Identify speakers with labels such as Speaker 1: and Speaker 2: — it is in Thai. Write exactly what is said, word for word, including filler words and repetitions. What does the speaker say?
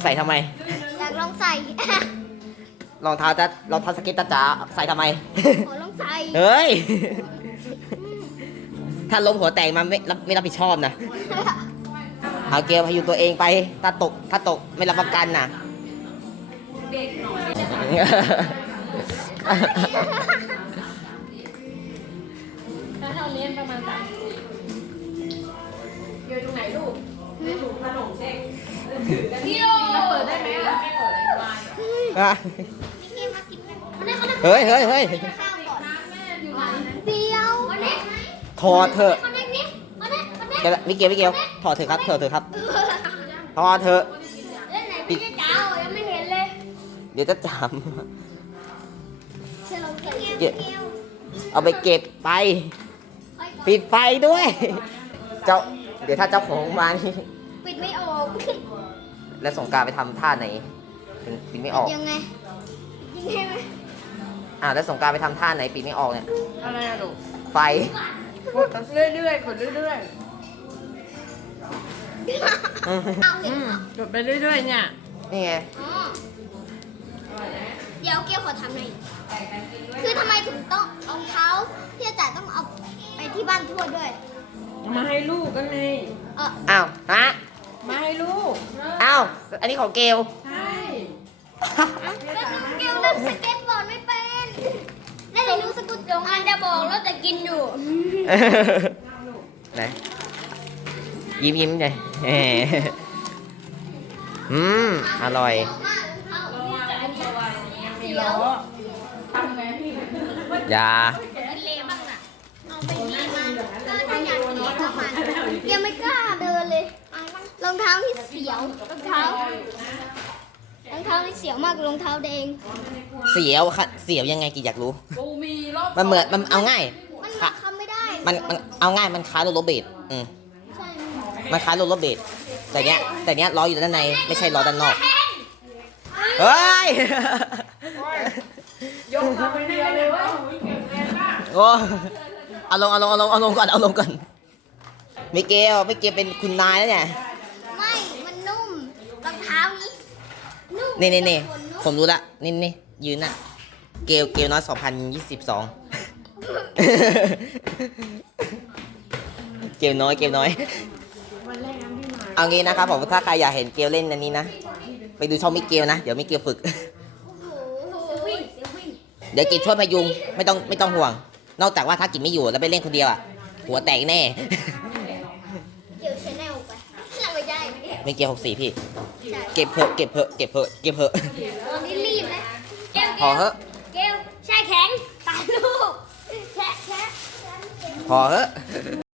Speaker 1: ใส่ทำไม
Speaker 2: อยากลองใส่
Speaker 1: รองเท้าจะรองเท้าสเก็ตจ๋าใส่ทำไม
Speaker 2: ขอลองใส่
Speaker 1: เฮ้ยถ้าล้มหัวแตกมาไม่รับไม่รับผิดชอบนะเอาเกลพยุงตัวเองไปถ้าตกถ้าตกไม่รับประกันนะ
Speaker 3: ถ้าเท่านี้ประมาณสามสิบอยู่ตรงไหนลูกถูกขนมเช็คพี่โอเปิดได้ไหมอ่ะไม่เปิดเลยมา
Speaker 1: อ่ะ
Speaker 2: พี่มากินมาได้เขาได้
Speaker 1: เฮ้ยเฮ้ยเฮ้ย
Speaker 2: ข้าวก่อนเดียวมาได้
Speaker 1: ถอดเถอะ
Speaker 2: มาได้นี่มาได้มาได้
Speaker 1: เดี๋ยววิเกลวิเกลถอดเถอะครับถอดเถอะครับถอดเถอะ
Speaker 2: เล่นไหนพี่จะจ้ายังไม่เห็นเลย
Speaker 1: เดี๋ยวจะจ
Speaker 2: เชื่อลองใส่เก
Speaker 1: ำ
Speaker 2: ลี
Speaker 1: เก็บ
Speaker 2: ยว
Speaker 1: เอาไปเก็บไป ปิดไฟด้วย เจ้าเดี๋ยวถ้าเจ้าของมานี่
Speaker 2: ปิดไม่ออก
Speaker 1: แล้วสงกรานต์ไปทำท่าไหนถึงปิดไม่ออก
Speaker 2: ยังไงยังไงไหม
Speaker 1: อ่าแล้วสงกรานต์ไปทำท่าไหนปิดไม่ออกเนี่ย
Speaker 3: อะไรอะลูก
Speaker 1: ไฟ
Speaker 3: กดเรื่อยๆกดเรื่อย
Speaker 2: เอาเห็นเหรอ
Speaker 3: ๆกดไปเรื่อยๆเนี่ย
Speaker 1: นี่ไง
Speaker 2: อ๋อเดี๋ยวเกียวขอทำหน่อยคือทำไมถึงต้องรองเท้าที่อาจารย์ต้องเอาไปที่บ้านทวดด้วย
Speaker 3: มาให้ลูกกันไง
Speaker 2: เออ
Speaker 1: อ้าวฮะ
Speaker 3: มาให้ลูก
Speaker 1: อ้าวอันนี้ของเกล
Speaker 3: ใช่
Speaker 2: แล้วเกียวเล่นสเก็ตบอร์ดไม่เป็นได้เลยรู้สกุลจงอันจะบอกแล้วแต่กินอยู่
Speaker 1: ไหนยิ้มยิ้มเลยแหมอืมอร่อย
Speaker 3: มีล้อทำไงพี่
Speaker 1: อย่า
Speaker 2: กินเลบ้างอ่ะเอาไปนี่มาก็ถ้าอยากกินก็มายังไม่กล้าเดินเลยรองเท้านี่เสียวรองเท้ารองเท้านี่เสียวมากรองเท้าแดง
Speaker 1: เสียวค่ะเสียวยังไงกี่อยากรู้
Speaker 3: กูมีรอบ
Speaker 1: มันเหมือนมันเอาง่าย
Speaker 2: มัน
Speaker 1: ค่ะ
Speaker 2: ทำไม่ได้
Speaker 1: มันมันเอาง่ายมันคล้ายโรลเลอร์เบลดอืม
Speaker 2: ใช่
Speaker 1: มันคล้ายโรลเลอร์เบลดแต่เนี้ยแต่เนี้ยล้ออยู่ด้านในไม่ใช่ล้อด้านนอกเฮ้ย
Speaker 3: ยกมาคนเดียวเลยเว้ย
Speaker 1: โอ้เอาลงเอาลงเอาลงเอาลงก่อนเอาลงก่อนมิเกลมิเกลเป็นคุณนายแล้วเนี่ย
Speaker 2: ไม่ มันนุ่มรองเท้านี้นุ่ม
Speaker 1: นี่นี่นี่
Speaker 2: ขนนุ่ม
Speaker 1: ผมรู้ละนี่นี่ยืนน่ะเกลเกลน้อยสองพันยี่สิบสองเกลน้อยเกลน้อย
Speaker 3: วันแรกนั้นพี่มา
Speaker 1: เอางี้นะครับผมถ้าใครอยากเห็นเกลเล่นอันนี้นะไปดูช่องมิเกลนะเดี๋ยวมิเกลฝึก
Speaker 2: โอ้โหวิ่งเสียวิ่ง
Speaker 1: เดี๋ยวกินช่วยพยุงไม่ต้องไม่ต้องห่วง นอกจากว่าถ้ากินไม่อยู่แล้วไปเล่นคนเดียวอ่ะหัวแตกแน่
Speaker 2: เดี๋ยวชแนลไปเราไม่ได้ไม่ได้
Speaker 1: ไม่เกียร์หกสี่พี่
Speaker 2: ใช่
Speaker 1: เก็บเพอะเก็บเพอะเก็บเพอะเก็บเพอะ
Speaker 2: ตอนนี้รีบนะเกล
Speaker 1: พอเหอะ
Speaker 2: เกลแช่แข็งตายลูกแช่แช่
Speaker 1: พอเหอะ